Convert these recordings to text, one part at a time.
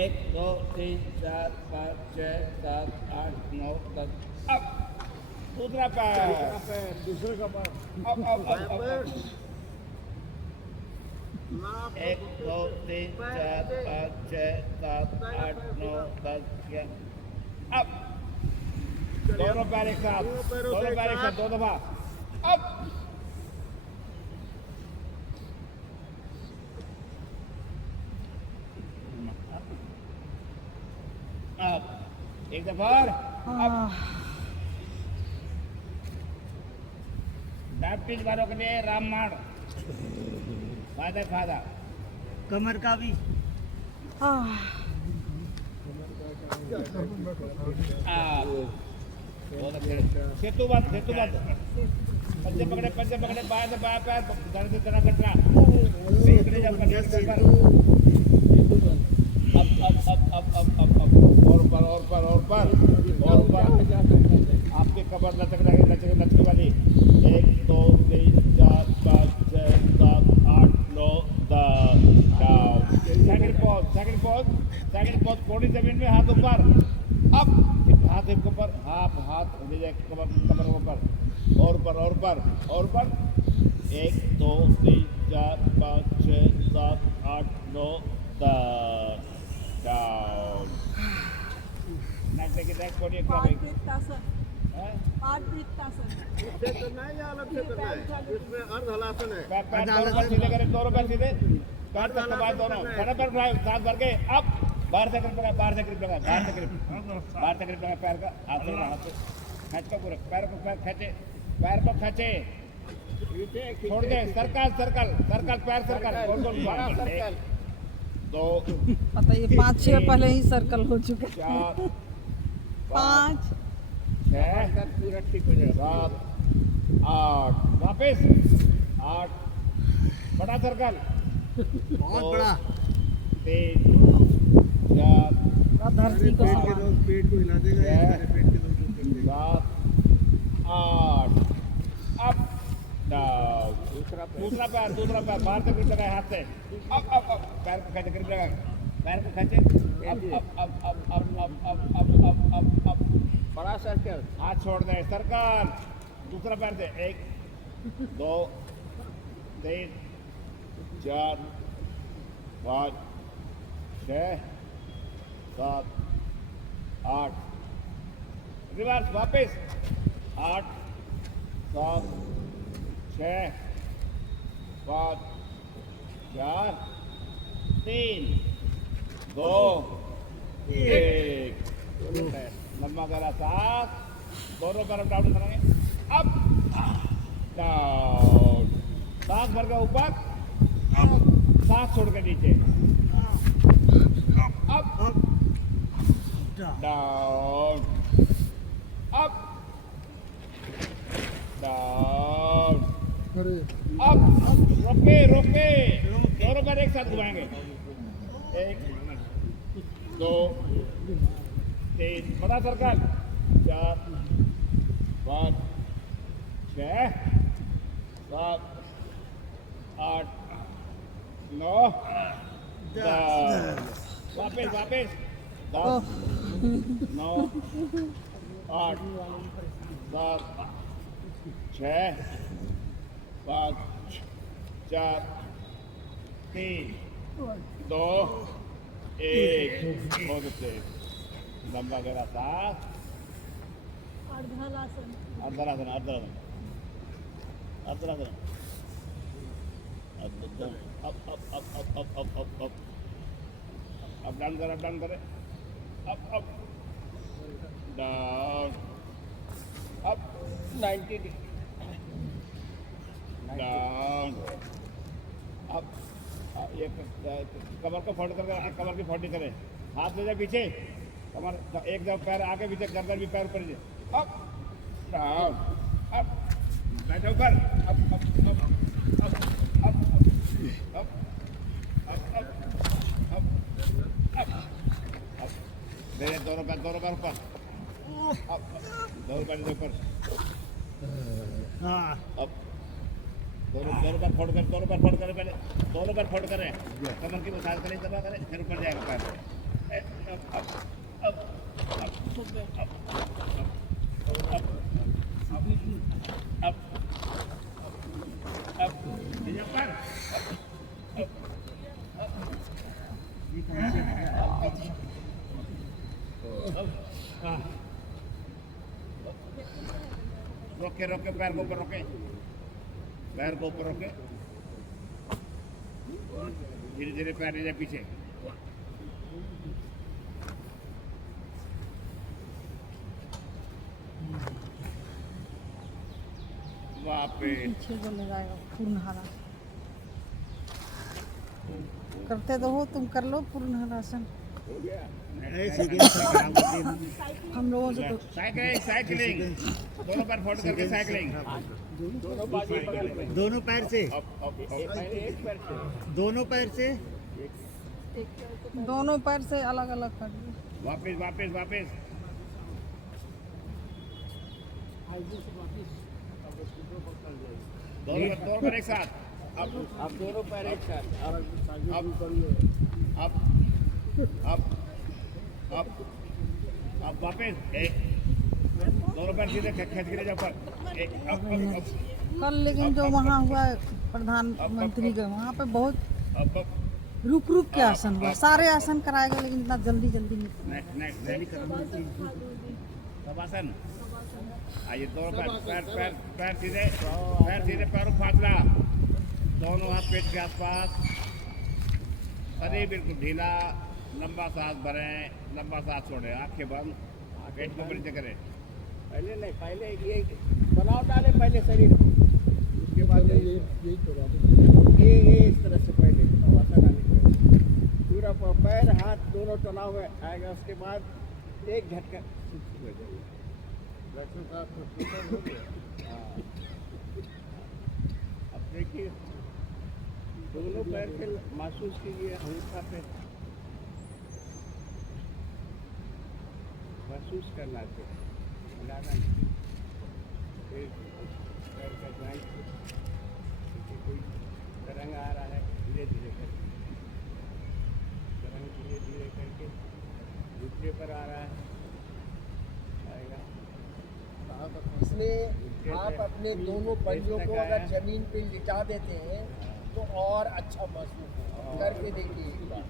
एक दो तीन चार पाँच छः सात आठ नौ 10 अब दूसरा पैर दूसरे का पैर अब एक दो तीन चार पाँच छः सात आठ नौ 10 11 अब दोनों पैर एक साथ दो दफा अब अब एक दफा और अब डायबिटीज वालों के लिए रामबाण फायदा कमर का भी सेतु बंद पंजे पकड़े बाएं से बाएं पैर धड़ से धड़ा कटरा अब आपके कमर लचक वाली 1 2 3 4 5 6 7 8 9 10 सेकंड पॉज बॉडी जमीन में हाथ ऊपर अब हाथ एक ऊपर हाथ ले जाए कमर ऊपर और ऊपर 1 2 3 4 5 6 7 8 9 10 डाउन नेक्स्ट की कोडी इससे करना है या अलग से करना है? इसमें अर्ध हलासन है। पैर सीधे करें दोनों पैर सीधे पैर तक दबाए दोनों पैर साथ भर के अब बाहर से ग्रिप लगा बाहर से ग्रिप लगा पैर का हाथ से खींच को पूरा पैर को खींचे छोड़ दे सर्कल पैर गोल दो पता ये 5-6 पहले ही सर्कल हो चुके 4 5 6 पूरा ठीक हो जाएगा। 7 8 वापस 8 बड़ा सर्कल बहुत बड़ा 3 4 धरती को समान पेट को हिला देगा पेट के दोनों 7 8 अप डाउन दूसरा पैर बाहर से ग्रिप लगाए हाथ से अब पैर को खींचे ग्रिप लगाए अब बड़ा सर्कल हाथ छोड़ दे सर्कल दूसरा पैर से 1 2 3 4 5 6 7 8 रिवर्स वापस 8 7 6 5 4 3 2 1 लंबा करा साथ दोनों तरफ डाउन करेंगे अब डाउन सांस भर के ऊपर सांस छोड़ के नीचे अब डाउन अब डाउन अब रोके दोनों पैर एक साथ घुमाएंगे 1 2 3 बड़ा सर्कल 4 5 6 7 8 9 10 वापस 10 9 8 7 6 5 4 3 2 1 बहुत अच्छे लंबा गला साथ अर्धरासन अब डाउन करे अब डाउन अब 90 डाउन अब ये कमर को फोल्ड करके कमर की फोल्डिंग करें हाथ ले जाए पीछे कमर एक जब पैर आगे पीछे गर्दन भी पैर ऊपर अब डाउन अब बैठो ऊपर दोनों पैर ऊपर दोनों पैर ऊपर अब दोनों पैर फोल्ड करें पहले दोनों पैर फोल्ड करें कमर की मसाज करें दबा करें फिर ऊपर जाएगा पैर रोके रोके पैर को ऊपर रोके, पैर को ऊपर रोके, धीरे धीरे पैर ले जाए पीछे। वापस पीछे जो लगाएगा पूर्ण हरा करते तो हो, तुम कर लो पूर्ण हरासन। हम लोगों से तो साइकिलिंग साइकिलिंग दोनों पैर फोल्ड करके साइकिलिंग, दोनों पैर से, दोनों पैर से, दोनों पैर से अलग अलग कर दो। वापस वापस वापस दोनों पैर एक साथ, अब दोनों पैर एक साथ, अब वापस एक, दोनों पैर सीधे खींच के ले जाओ ऊपर एक, अब कल लेकिन जो वहाँ हुआ प्रधानमंत्री का, वहाँ पे बहुत अब रुक रुक के आसन हुआ। सारे आसन कराए गए लेकिन इतना जल्दी जल्दी नहीं। नेक्स्ट शवासन। आइए दोनों पैर सीधे, पैरों फासला, दोनों हाथ पेट के आसपास, शरीर बिल्कुल ढीला, लंबा सांस भरें, लंबा सांस छोड़ें, आंखें बंद, पेट को नीचे करें। पहले नहीं, पहले ये तनाव डाले पहले शरीर को, उसके बाद ये इस तरह से पहले वासा डाले पूरा पैर हाथ दोनों तनाव में आएगा। उसके बाद एक झटका अब देखिए दोनों पैर के महसूस कीजिए, अंगूठा पे महसूस करना चाहिए, हिलाना नहीं। एक पैर का जॉइंट कोई तरंग आ रहा है, धीरे धीरे करके तरंग धीरे धीरे करके घुटने पर आ रहा है, आएगा। इसमें आप अपने दोनों पंजों को अगर जमीन पे लिटा देते हैं तो और अच्छा महसूस होगा। करके देखिए एक बार,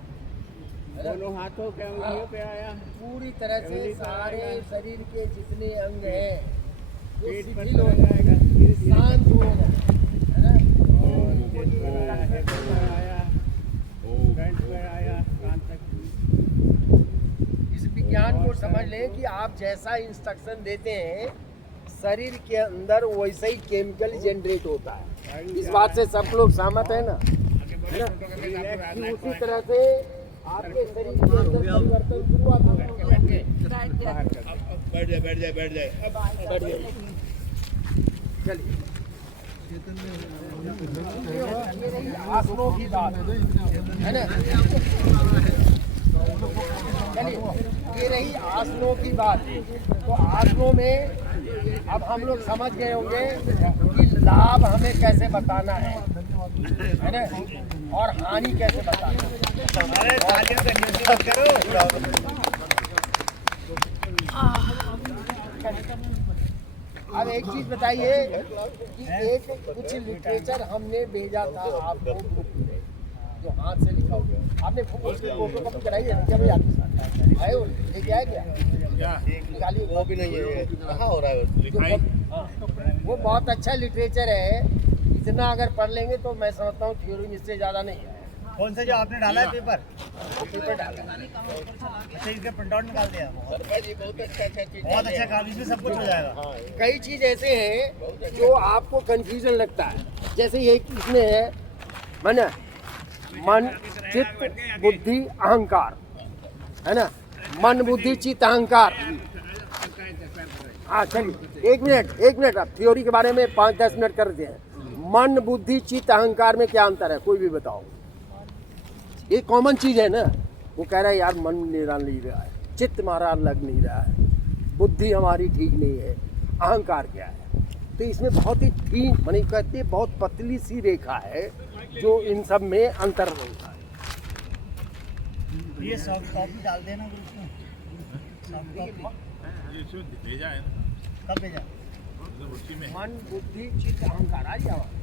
है ना? दोनों हाथों के अंगुलियों पे आया, पूरी तरह से अंगुली पे सारे आएगा। शरीर के जितने अंग हैं वो पेट पर शिथिल हो तरंग आएगा, धीरे धीरे शांत होगा, है ना? और चेस्ट पर आया, हेड पर आया, फ्रंट पर आया, कान तक। इस विज्ञान को समझ लें कि आप जैसा इंस्ट्रक्शन देते हैं शरीर के अंदर वैसा ही केमिकल जनरेट होता है। इस बात से सब लोग सहमत है ना? है ना? कि उसी तरह से आपके शरीर के अंदर परिवर्तन शुरुआत होगा। बैठ जाए बैठ जाए बैठ जाए, अब बैठ जाए। चलिए, ये रही आसनों की बात, है ना? चलिए, ये रही आसनों की बात। तो आसनों में अब हम लोग समझ गए होंगे कि लाभ हमें कैसे बताना है ना? और हानि कैसे बताना है। अब एक चीज बताइए कि एक कुछ लिटरेचर हमने भेजा था आपको, बुक में जो हाथ से लिखा हुआ, आपने उसकी फोटो कॉपी कराई है क्या भाई? आपके साथ आए हो, लेके आए क्या? निकालिए। वो भी नहीं है, कहाँ हो रहा है हाँ, वो बहुत अच्छा लिटरेचर है। इतना अगर पढ़ लेंगे तो मैं समझता हूँ थ्योरी में इससे ज़्यादा नहीं है। कौन सा जो आपने डाला है पेपर? पेपर डाला अच्छा, इसका प्रिंट आउट निकाल दिया। बहुत अच्छा चीज, बहुत अच्छा काम, इसमें सब कुछ हो जाएगा। कई चीज़ ऐसे हैं जो आपको कंफ्यूजन लगता है। जैसे ये इसमें है मन चित्त बुद्धि अहंकार, है ना? मन बुद्धि चित्त अहंकार। हाँ चलिए, एक मिनट आप थ्योरी के बारे में 5-10 मिनट कर देते हैं। मन बुद्धि चित्त अहंकार में क्या अंतर है, कोई भी बताओ। ये कॉमन चीज है ना। वो कह रहा है यार मन मेरा नहीं रहा है, चित्त हमारा लग नहीं रहा है, बुद्धि हमारी ठीक नहीं है, अहंकार क्या है? तो इसमें बहुत ही ठीक माने कहते हैं बहुत पतली सी रेखा है जो इन सब में अंतर होता है। ये सॉफ्ट कॉपी डाल देना ग्रुप में। सॉफ्ट कॉपी भेजा है कब भेजा? मन बुद्धि चित्त अहंकार आ जाओ।